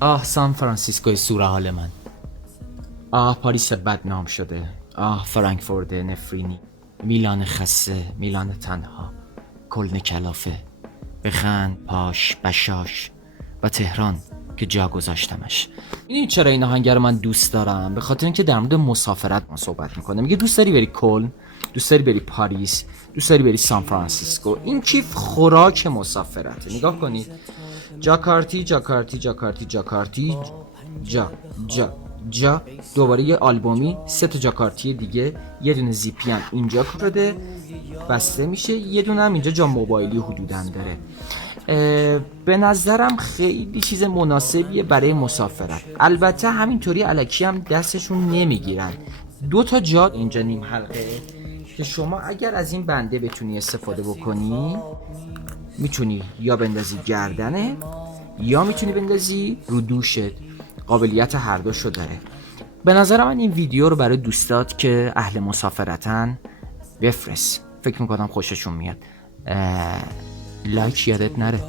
آه سان فرانسیسکوی سور حال من، آه پاریس بدنام شده، آه فرانکفورت نفرینی، میلان خسته، میلان تنها، کلن کلافه، بخند پاش بشاش و تهران که جا گذاشتمش. این چرا این آهنگ رو من دوست دارم؟ به خاطر اینکه در مورد مسافرت ما صحبت میکنه. میگه دوست داری بری کلن، دوست داری بری پاریس، دوست داری بری سان فرانسیسکو. این کیف خوراک مسافرته. نگاه کنید، جاکارتی جاکارتی جاکارتی جاکارتی جا جا جا، دوباره یه آلبومی، 3 تا جاکارتی دیگه، یه دونه زیپی هم اینجا شده بسته میشه، یه دونه هم اینجا جا موبایلی حدوداً داره. به نظرم خیلی چیز مناسبیه برای مسافرت. البته همینطوری الکی هم دستشون نمیگیرن. 2 تا جا اینجا نیم حلقه که شما اگر از این بنده بتونی استفاده بکنی، میتونی یا بندازی گردنه یا میتونی بندازی رو دوشت. قابلیت هر دوشو داره. به نظر من این ویدیو رو برای دوستات که اهل مسافرتن بفرست، فکر میکنم خوششون میاد. لایک یادت نره.